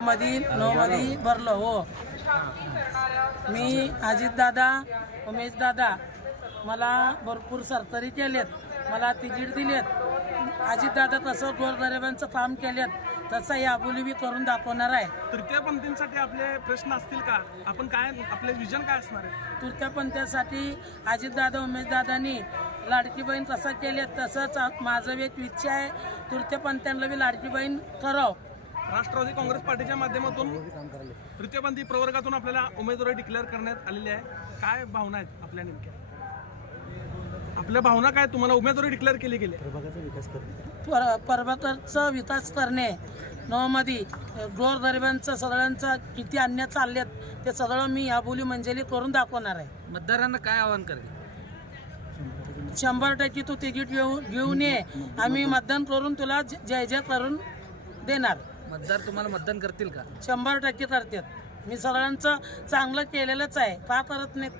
मधी नऊ मध्ये भरलं हो. मी अजितदादा उमेशदादा मला भरपूर सरकारी केलेत. मला तिकीट दिलेत. अजितदादा तसं गोरगरिबांचं काम केलेत. तसं या बोली बी करून दाखवणार आहे. तृतीयपंथींसाठी आपले प्रश्न असतील का? आपण काय आपले विजन काय असणार आहे? तृतीयपंथीसाठी अजितदादा उमेशदादांनी लाडकी बहीण कसं केलेत तसंच माझं एक इच्छा आहे. तृतीयपंथ्यांना बी लाडकी बहीण करावं. राष्ट्रवादी काँग्रेस पार्टीच्या माध्यमातून तृतीयपंथी प्रवर्गातून आपल्याला उमेदवारी डिक्लेअर करण्यात आलेली आहे. काय भावना आहेत आपल्या नेमक्या? आपल्या भावना काय तुम्हाला उमेदवारी डिक्लेअर केली गेली. पर पर्वताचा विकास करणे नवमध्ये गोरगरिबांचं सगळ्यांचं किती अन्याय चाललेत ते सगळं मी या बोली मंजली करून दाखवणार आहे. मतदारांना काय आवाहन करेल शंभर टक्के तू तिकीट घेऊ घेऊन ये आम्ही मतदान करून तुला जय जय करून देणार. मतदार तुम्हाला मतदान करतील का? शंभर टक्के करतात मी सगळ्यांचं चांगलं केलेलंच आहे. का करत नाहीत?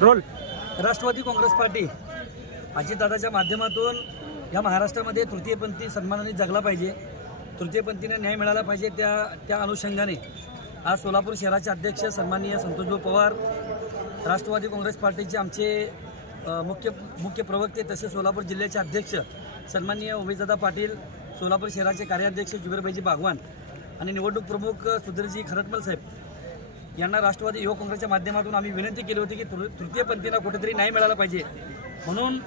रोल. राष्ट्रवादी काँग्रेस पार्टी अजितदादाच्या माध्यमातून या महाराष्ट्रामध्ये तृतीयपंथी सन्मानाने जगला पाहिजे. तृतीयपंथीने न्याय मिळाला पाहिजे त्या त्या अनुषंगाने. आज सोलापूर शहराचे अध्यक्ष सन्माननीय संतोषभाऊ पवार राष्ट्रवादी काँग्रेस पार्टीचे आमचे मुख्य मुख्य प्रवक्ते तसेच सोलापूर जिल्ह्याचे अध्यक्ष सन्माननीय उमेशदादा पाटील सोलापूर शहराचे कार्याध्यक्ष जुबेरबाईजी बागवान आणि निवडणूक प्रमुख सुधीरजी खरटमल साहेब यांना राष्ट्रवादी युवक काँग्रेसच्या माध्यमातून आम्ही विनंती केली होती की तृ तृतीयपंथींना कुठेतरी न्याय मिळाला पाहिजे. म्हणून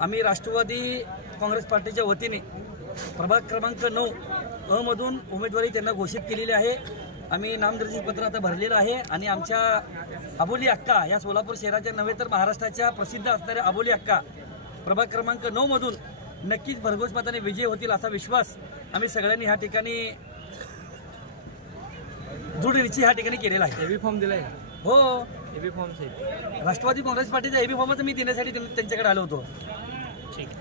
आम्ही राष्ट्रवादी काँग्रेस पार्टीच्या वतीने प्रभाग क्रमांक नऊ अमधून उमेदवारी त्यांना घोषित केलेली आहे. आम्ही नामदर्जी पत्र आता भरलेलं आहे आणि आमच्या अबोली अक्का या सोलापूर शहराच्या नव्हे तर महाराष्ट्राच्या प्रसिद्ध असणाऱ्या अबोली अक्का प्रभाग क्रमांक नऊमधून नक्कीच भरघोस मताने विजय होतील असा विश्वास आम्ही सगळ्यांनी ह्या ठिकाणी दृढ निश्चय ह्या ठिकाणी केलेला आहे. एबी फॉर्म दिलाय हो. एबी फॉर्म राष्ट्रवादी काँग्रेस पार्टीचा एबी फॉर्मच मी देण्यासाठी त्यां- त्यांच्याकडे आलो होतो.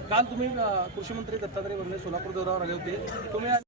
काल तुम्ही कृषी मंत्री दत्तात्रय भरणे सोलापूर दौऱ्यावर आले होते. तुम्ही